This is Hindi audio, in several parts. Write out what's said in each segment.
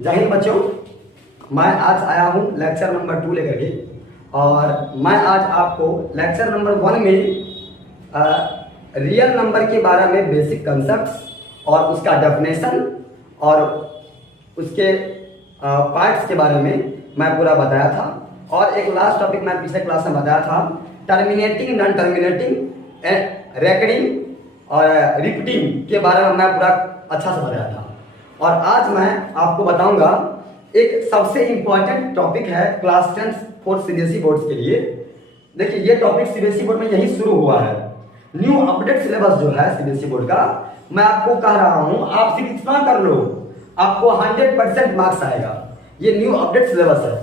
जय हिंद बच्चों, मैं आज आया हूँ लेक्चर नंबर 2 लेकर के। और मैं आज आपको लेक्चर नंबर 1 में रियल नंबर के बारे में बेसिक कंसेप्ट्स और उसका डेफिनेशन और उसके पार्ट्स के बारे में मैं पूरा बताया था। और एक लास्ट टॉपिक मैं पिछले क्लास में बताया था, टर्मिनेटिंग, नॉन टर्मिनेटिंग, रेकरिंग और रिपीटिंग के बारे में मैं पूरा अच्छा से बताया था। और आज मैं आपको बताऊंगा एक सबसे इम्पोर्टेंट टॉपिक है क्लास 10 फॉर सीबीएसई बोर्ड्स के लिए। देखिए, ये टॉपिक सीबीएसई बोर्ड में यही शुरू हुआ है। न्यू अपडेट सिलेबस जो है सीबीएसई बोर्ड का, मैं आपको कह रहा हूं आप सिर्फ इतना कर लो, आपको 100% मार्क्स आएगा। ये न्यू अपडेट सिलेबस है।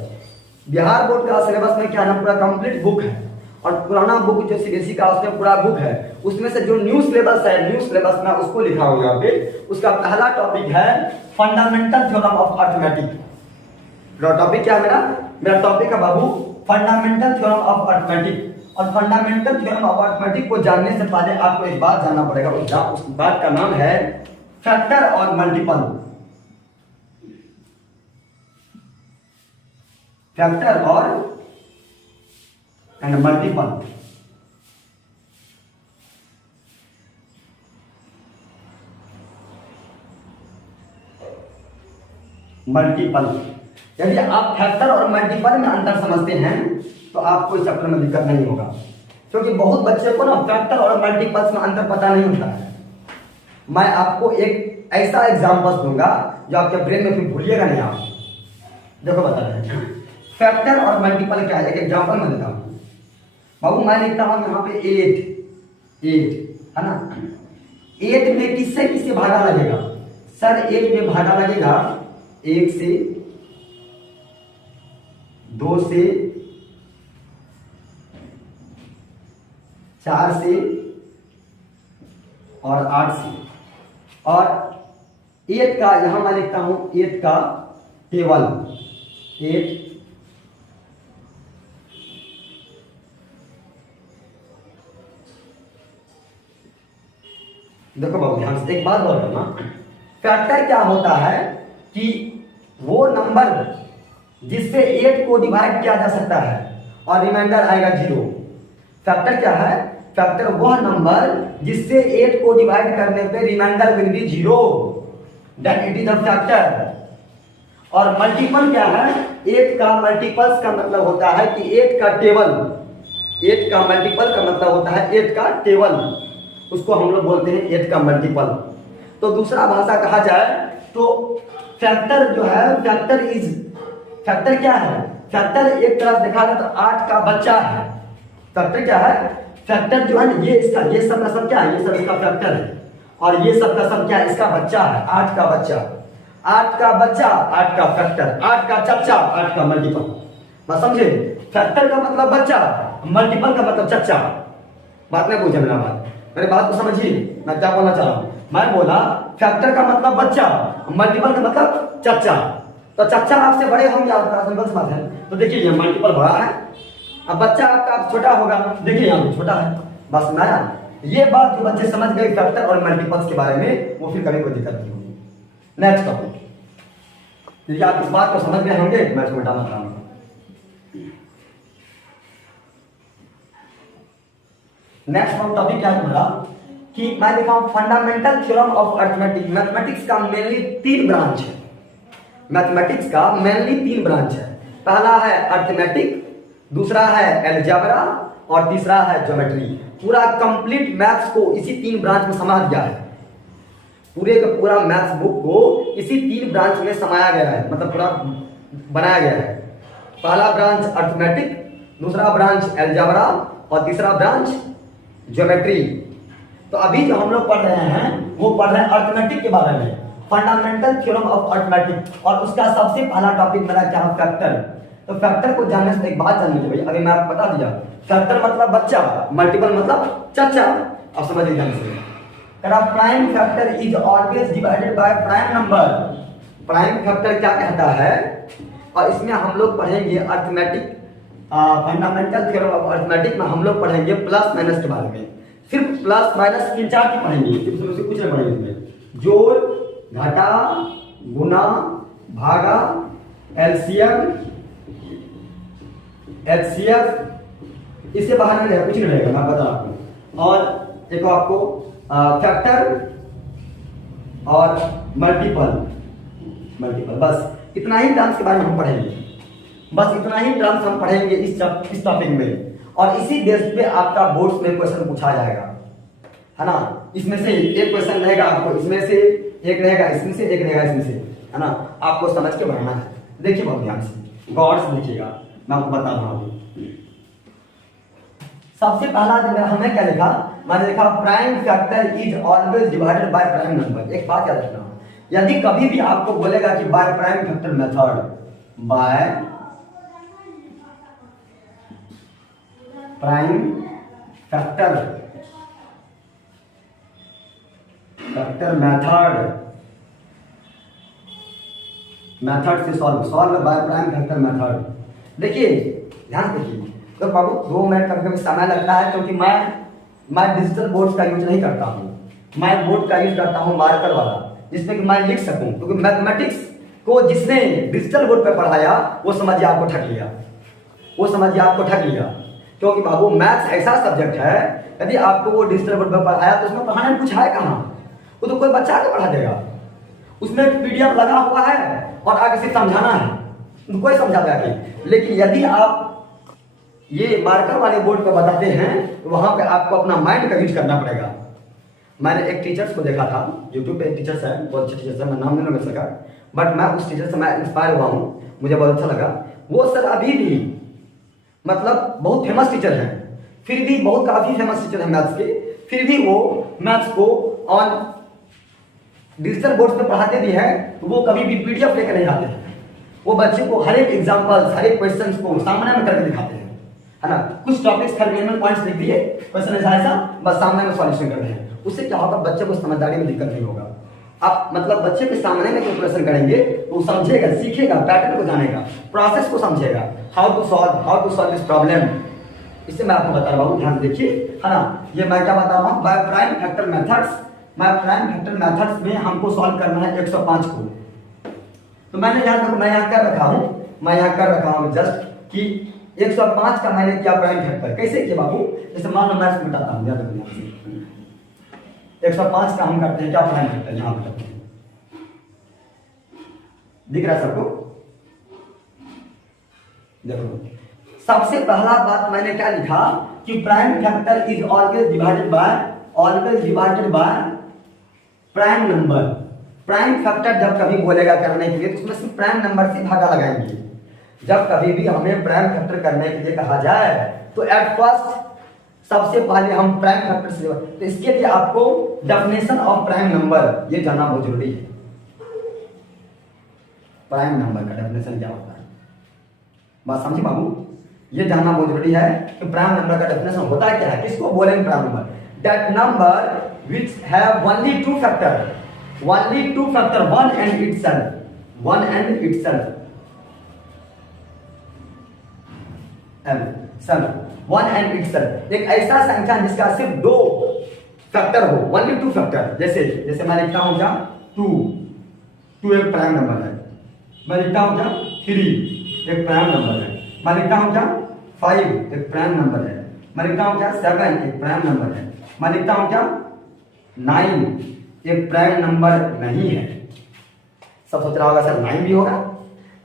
बिहार बोर्ड का सिलेबस में क्या ना पूरा कंप्लीट बुक है, और पुराना बुक जो सीबीएसई का उसमें पूरा बुक है, उसमें से जो न्यू सिलेबस है, न्यू सिलेबस में उसको लिखा हुआ यहाँ पे। उसका पहला टॉपिक है fundamental theorem of arithmetic. Topic क्या है मेरा टॉपिक है बाबू फंडामेंटल थ्योरम ऑफ अर्थमेटिक। और फंडामेंटल थ्योरम ऑफ अर्थमेटिक को जानने से पहले आपको एक बात जानना पड़ेगा। उस बात का नाम है फैक्टर और मल्टीपल। फैक्टर और मल्टीपल। मल्टीपल, यदि आप फैक्टर और मल्टीपल में अंतर समझते हैं तो आपको इस चैप्टर में दिक्कत नहीं होगा, क्योंकि बहुत बच्चे को ना फैक्टर और मल्टीपल्स में अंतर पता नहीं होता है। मैं आपको एक ऐसा एग्जांपल दूंगा जो आपके ब्रेन में फिर भूलिएगा नहीं आप। देखो बता रहे हैं फैक्टर और मल्टीपल क्या है। एक एग्जांपल मैं देता हूं बाबू। मैं लिखता हूं यहाँ पे 8 है ना। 8 में किससे किससे भागा लगेगा सर? 8 में भागा लगेगा 1 से, 2 से, 4 से और 8 से। और 8 का यहां मैं लिखता हूं 8 का टेबल। 8 देखो बाबू ध्यान से एक बात और करना। फैक्टर क्या होता है कि वो नंबर जिससे 8 को डिवाइड किया जा सकता है और रिमाइंडर आएगा 0। फैक्टर क्या है? फैक्टर वह नंबर जिससे 8 को डिवाइड करने पे remainder will be 0, that it is a factor. और मल्टीपल क्या है? 8 का मल्टीपल्स का मतलब होता है कि 8 का टेबल। 8 का मल्टीपल का मतलब होता है 8 का टेबल, उसको हम लोग बोलते हैं 8 का मल्टीपल। तो दूसरा भाषा कहा जाए तो फैक्टर जो है, फैक्टर क्या है? फैक्टर एक तरफ देखा जाए तो 8 का बच्चा है। फैक्टर क्या है? फैक्टर जो है ना, ये सब का सब क्या है? ये सब इसका फैक्टर है। और ये सब का सब क्या है? इसका बच्चा है। 8 का बच्चा, 8 का बच्चा, 8 का फैक्टर, 8 का चच्चा, 8 का मल्टीपल। मैं समझे? फैक्टर का मतलब बच्चा, मल्टीपल का मतलब चच्चा। बात नहीं पूछे मेरा बात, मेरी बात को समझिए मैं क्या बोलना चाह रहा हूं। मैं बोला फैक्टर का मतलब बच्चा, मल्टीपल का मतलब चच्चा। तो चच्चा आपसे बड़े होंगे, आपका सिंपल सी बात है। तो देखिए ये मल्टीपल बड़ा है, अब बच्चा आपका छोटा होगा, देखिए यहाँ पे छोटा है। बस ना ये बात जो बच्चे समझ गए फैक्टर और मल्टीपल्स के बारे में, वो फिर कभी कोई दिक्कत नहीं होगी। नेक्स्ट टॉपिक, यदि आप इस बात को समझ गए होंगे मैं इसको मिटाना चाहूंगा। नेक्स्ट टॉपिक क्या है तुम्हारा कि मैं लिखा हूं fundamental theorem of arithmetic. Mathematics का मेनली 3 ब्रांच है। मैथमेटिक्स का मेनली 3 ब्रांच है। पहला है अर्थमेटिक, दूसरा है अलजेब्रा और तीसरा है ज्योमेट्री। पूरा कंप्लीट मैथ्स को इसी 3 ब्रांच में समा दिया है। पूरे का पूरा मैथ्स बुक को इसी 3 ब्रांच में समाया गया है, मतलब पूरा बनाया गया है। पहला ब्रांच अर्थमेटिक, दूसरा ब्रांच अलजेब्रा और तीसरा ब्रांच ज्योमेट्री। तो अभी जो हम लोग पढ़ रहे हैं वो पढ़ रहे हैं अर्थमेटिक के बारे में, फंडामेंटल थ्योरम ऑफ अर्थमेटिक। और उसका सबसे पहला टॉपिक मेरा क्या है? फैक्टर। तो फैक्टर को जानने से एक बात जाननी चाहिए। अभी मैं आपको बता दिया, फैक्टर मतलब बच्चा, मल्टीपल मतलब चच्चा। आप समझ लीजिए, prime factor is always divided by prime number. Prime factor क्या कहता है? और इसमें हम लोग पढ़ेंगे arithmetic, fundamental theorem of arithmetic में हम लोग पढ़ेंगे प्लस माइनस के बारे में। सिर्फ प्लस माइनस 3-4 की पढ़ेंगे, सिर्फ कुछ नहीं पढ़ेंगे। इसमें जोड़, घटा, गुना, भागा एलसीएम एचसीएफ, इससे बाहर नहीं रहेगा, कुछ नहीं रहेगा, मैं बता रहा हूं। और एक आपको फैक्टर और मल्टीपल, बस इतना ही टर्म्स के बारे में हम पढ़ेंगे, बस इतना ही टर्म्स हम पढ़ेंगे इस टॉपिक में। और इसी बेस पे आपका बोर्ड में क्वेश्चन पूछा जाएगा, है ना। इसमें से एक क्वेश्चन रहेगा आपको, इसमें से एक रहेगा, इसमें से एक रहेगा, इसमें से, है ना। आपको समझ के बढ़ना है। देखिए बहुत ध्यान से, गौर से देखिएगा, मैं आपको बता रहा हूँ। सबसे पहला जो हमने क्या लिखा, मैंने लिखा prime factor is always divided by prime number. एक बात याद रखना, यदि कभी भी आपको बोलेगा कि by prime factor method, by prime factor method से solve by prime factor method. देखिए ध्यान देखिए, तो बाबू 2 मिनट कभी कभी समय लगता है, क्योंकि मैं डिजिटल बोर्ड का यूज नहीं करता हूँ, मैं बोर्ड का यूज करता हूँ मार्कर वाला, जिसमें कि मैं लिख सकूँ। क्योंकि मैथमेटिक्स को जिसने डिजिटल बोर्ड पर पढ़ाया वो समझिए आपको ठग लिया, क्योंकि बाबू मैथ्स ऐसा सब्जेक्ट है, यदि आपको वो डिजिटल बोर्ड पर पढ़ाया तो उसमें पढ़ाने में कुछ है कहाँ, वो तो कोई बच्चा के पढ़ा देगा। उसमें पीडीएफ लगा हुआ है और आगे से समझाना है, तो कोई समझा देगा। लेकिन यदि आप ये मार्कर वाले बोर्ड पर बताते हैं तो वहां पे आपको अपना माइंड का यूज करना पड़ेगा। मैंने एक टीचर्स को देखा था, यूट्यूब पे एक टीचर्स है, बहुत अच्छे टीचर्स है, मैं नाम नहीं ले सका, बट मैं उस टीचर से मैं इंस्पायर हुआ हूँ, मुझे बहुत अच्छा लगा। वो सर अभी भी मतलब बहुत फेमस टीचर हैं, फिर भी बहुत काफी फेमस टीचर है मैथ्स के, फिर भी वो मैथ्स को ऑन डिजिटल बोर्ड पे पढ़ाते भी हैं, तो वो कभी भी पीडीएफ लेकर नहीं आते हैं। वो बच्चे को हर एक एग्जाम्पल, हर एक क्वेश्चन को सामने में करके दिखाते हैं, है ना। कुछ टॉपिक्स खाली मेन पॉइंट्स लिख दिए, क्वेश्चन ऐसा बस सामने में सॉल्यूशन कर रहे हैं। उससे क्या होगा, बच्चे को समझदारी में दिक्कत नहीं होगा। आप मतलब बच्चे के सामने में कैलकुलेशन करेंगे तो वो समझेगा, सीखेगा, पैटर्न को जानेगा, प्रोसेस को समझेगा, how to solve this problem. इससे मैं आपको बता रहा हूँ, ध्यान देखिए, है ना। ये मैं क्या बता रहा हूँ, बाय प्राइम फैक्टर मेथड्स में हमको सॉल्व करना है 105 को। तो मैंने मैं यहाँ कर रखा हूँ जस्ट कि 105 का मैंने क्या प्राइम फैक्टर कैसे किया बाबू, जैसे मान लो मैं इसको बताता हूँ, याद रखना। 105 का हम करते हैं क्या प्राइम फैक्टर, यहाँ पे करते हैं, दिख रहा है सबको। देखो सबसे पहला बात मैंने क्या लिखा कि prime factor is always divided by prime number. Prime factor जब कभी बोलेगा करने के लिए तो उसमें सिर्फ प्राइम नंबर से भागा लगाएंगे। जब कभी भी हमें प्राइम फैक्टर करने के लिए कहा जाए तो एट फर्स्ट सबसे पहले हम प्राइम फैक्टर से, तो इसके लिए आपको डेफिनेशन ऑफ प्राइम नंबर ये जानना बहुत जरूरी है। प्राइम नंबर का डेफिनेशन क्या होता है, बात समझिए बाबू, ये जानना बहुत जरूरी है कि प्राइम नंबर का डेफिनेशन होता है क्या है, किसको बोलेंगे prime number. That number which have only two factor, one and itself, एक ऐसा संख्या जिसका सिर्फ 2 फैक्टर हो, only 2 फैक्टर। जैसे मैं लिखता हूं क्या 2 एक प्राइम नंबर है, मैं लिखता हूं क्या 3 एक प्राइम नंबर है, मैं लिखता हूं क्या 5 एक प्राइम नंबर है, मैं लिखता हूं क्या 7 एक प्राइम नंबर है, मैं लिखता हूं क्या 9 एक प्राइम नंबर नहीं है। सब सोच रहा होगा सर 9 भी होगा,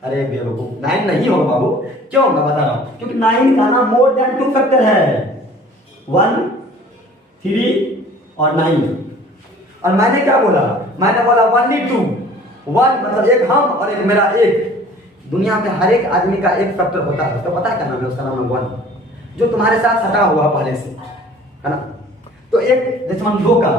अरे बेवकूफ 9 नहीं होगा बाबू। क्यों, मैं बता रहा हूं, क्योंकि 9 का ना मोर देन 2 फैक्टर है, 1 3 और 9। और मैंने क्या बोला, मैंने बोला only 2, 1 मतलब एक हम और एक मेरा एक। दुनिया में हर एक आदमी का एक फैक्टर होता है, तो पता है क्या नाम है उसका, नाम है 1, जो तुम्हारे साथ सटा हुआ पहले से, है ना। तो एक जैसे हम 2 का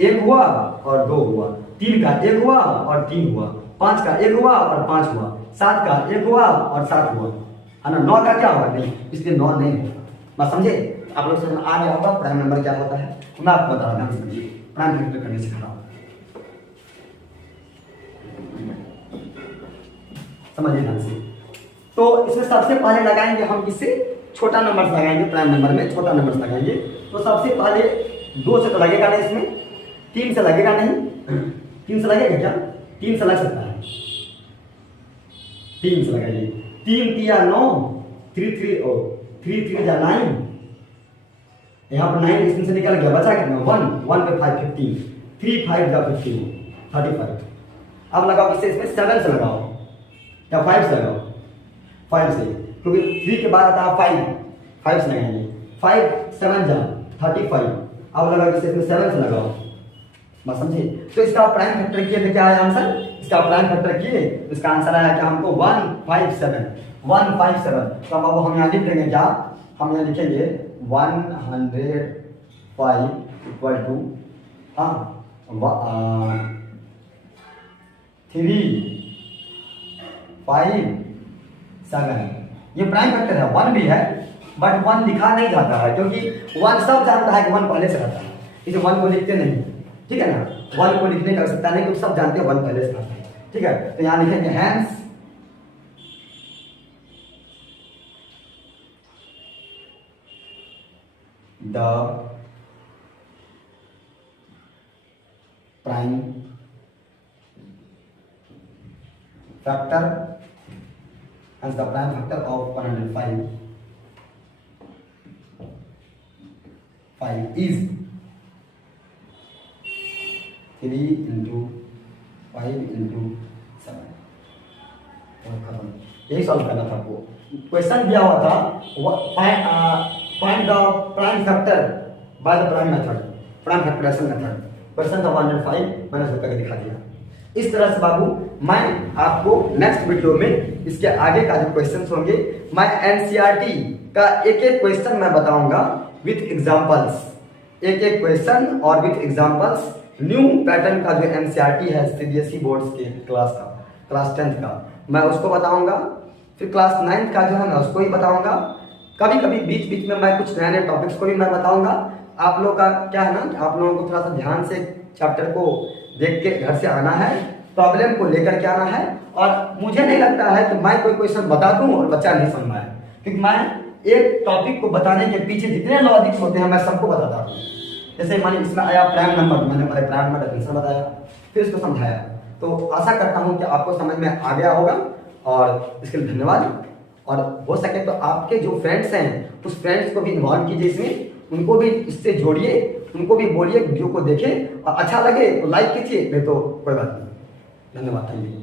1 हुआ और 2 हुआ, 3 का 1 हुआ और 3 हुआ, 5 का 1 हुआ और 5 हुआ, 7 का 1 हुआ और 7 हुआ, है ना। 9 का क्या हुआ, नहीं, इसलिए 9 नहीं हुआ। बात समझे, आप लोग समझ में आ गया होगा प्राइम नंबर क्या होता है। तो मैं आपको बता रहा हूँ, समझिए प्राइम फैक्टर करने से खड़ा समझिए ध्यान से। तो इसमें सबसे पहले लगाएंगे हम किससे, छोटा नंबर लगाएंगे, प्राइम नंबर में छोटा नंबर लगाएंगे। तो सबसे पहले 2 से तो लगेगा नहीं, इसमें 3 से लगेगा नहीं, 3 से लगेगा क्या, 3 से लग सकता है, 3 से लगाइए, 3 तिया 9, 3 3 जा 9, यहाँ पर 9 इसमें से निकल गया, बचा कितना 1 पे 5 15, 3 5 जा 15 35। अब लगाओ इसमें 7 से लगाओ या 5 से लगाओ, 5 से, क्योंकि 3 के बाद आता है 5 से लगाएंगे, 5 7 जा 35। अब लगाओ इसमें 7 से लगाओ, बस समझिए। तो इसका प्राइम फैक्टर किए तो क्या आया आंसर, इसका प्राइम फैक्टर किए तो इसका आंसर आया क्या हमको 157। तो अब हम यहाँ लिख देंगे क्या, हम यहाँ लिखेंगे 105 इक्वल टू 3 5 7। ये प्राइम फैक्टर है, 1 भी है बट 1 लिखा नहीं जाता है, क्योंकि 1 सब जानता है कि 1 पहले से रहता है, इसे 1 को लिखते नहीं, ठीक है ना। 1 को लिखने का आवश्यकता नहीं, क्योंकि सब जानते हैं 1 पहले से रहता है, ठीक है। तो यहाँ लिखेंगे hence the prime factor, hence the prime factor of 105 is 3 into 5 into 7। खत्म, यही सॉल्व करना था आपको। क्वेश्चन दिया हुआ था find the prime factor by the prime method, prime factorization method. Question था 105, मैंने उसको करके दिखा दिया। इस तरह से बाबू मैं आपको नेक्स्ट वीडियो में इसके आगे का जो क्वेश्चंस होंगे, मैं एनसीईआरटी का एक एक क्वेश्चन मैं बताऊंगा विथ एग्जांपल्स, एक एक क्वेश्चन और विथ एग्जांपल्स। न्यू पैटर्न का जो एनसीईआरटी है सीबीएसई बोर्ड्स के क्लास का, क्लास 10th का, मैं उसको बताऊंगा। फिर क्लास 9th का जो है मैं उसको ही बताऊंगा। कभी कभी बीच बीच में मैं कुछ नए नए टॉपिक्स को भी मैं बताऊंगा। आप लोग का क्या है ना, आप लोगों को थोड़ा सा ध्यान से चैप्टर को देख के घर से आना है, प्रॉब्लम को लेकर के आना है। और मुझे नहीं लगता है कि मैं कोई क्वेश्चन बता दूं और बच्चा नहीं समझ पाए, क्योंकि मैं एक टॉपिक को बताने के पीछे जितने लॉजिक्स होते हैं मैं सबको बताता हूँ। जैसे मान लीजिए इसमें आया प्राइम नंबर, मैंने पहले प्राइम नंबर डेफिनेशन बताया, फिर इसको समझाया। तो आशा करता हूँ कि आपको समझ में आ गया होगा, और इसके लिए धन्यवाद। और हो सके तो आपके जो फ्रेंड्स हैं उस फ्रेंड्स को भी इन्वॉल्व कीजिए इसमें, उनको भी इससे जोड़िए, उनको भी बोलिए वीडियो को देखें, और अच्छा लगे तो लाइक कीजिए, नहीं तो कोई बात नहीं। धन्यवाद, थैंक यू।